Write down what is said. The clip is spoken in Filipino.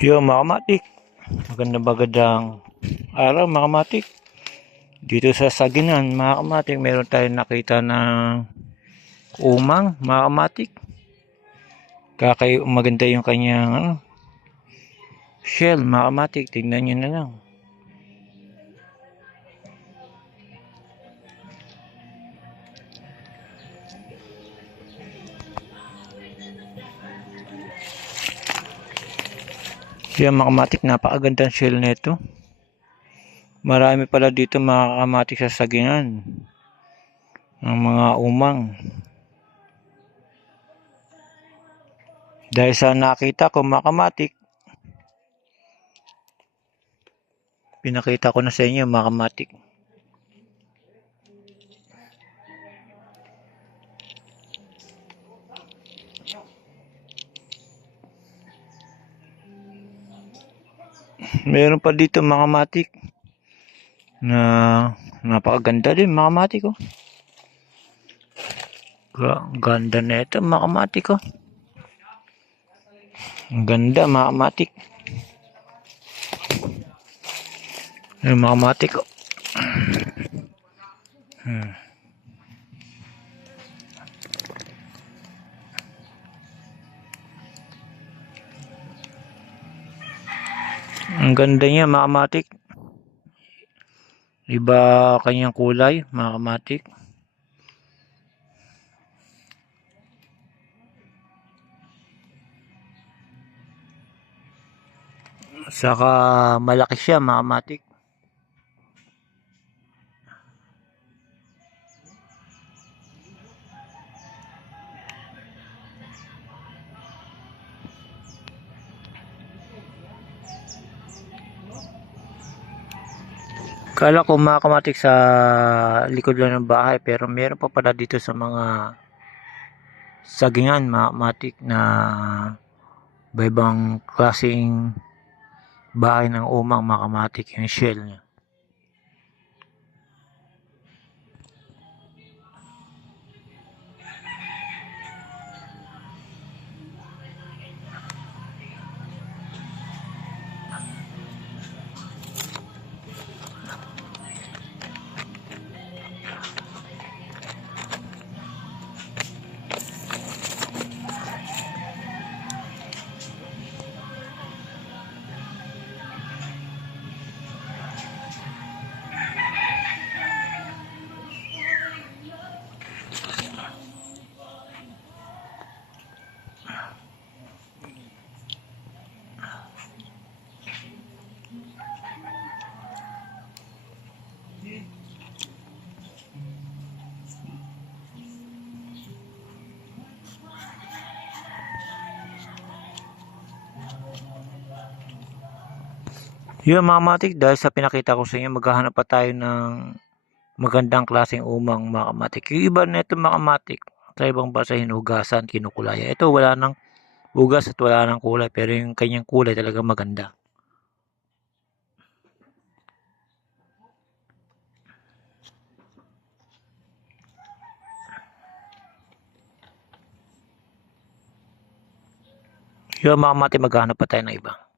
Yo mga kamatik, magandang araw mga kamatik. Dito sa Saginan mga kamatik, meron tayong nakita ng umang mga kamatik. Maganda yung kanyang shell mga kamatik, tingnan nyo na lang. Yan mga kamatik, napakagandang shell nito. Marami pala dito mga kamatik sa Saginan ng mga umang. Dahil sa nakita ko mga kamatik, pinakita ko na sa inyo mga kamatik. Meron pa dito mga kamatik na napakaganda din mga kamatik oh. Ganda na ito mga kamatik oh. Ang ganda mga kamatik. Yung mga kamatik oh. Ang ganda niya mga kamatik. Iba kanyang kulay mga kamatik. Saka malaki siya mga kamatik. Kala ko mga kamatik sa likod lang ng bahay, pero meron pa pala dito sa mga sagingan mga kamatik na ibang klaseng bahay ng umang mga kamatik yung shell niya. Yun mga kamatik, dahil sa pinakita ko sa inyo, maghahanap pa tayo ng magandang klaseng umang mga kamatik. Yung iba nito mga kamatik, sa ibang bansa hinugasan, kinukulaya. Ito wala nang hugas at wala nang kulay, pero yung kanyang kulay talaga maganda. Yun mga kamatik, maghahanap pa tayo ng iba.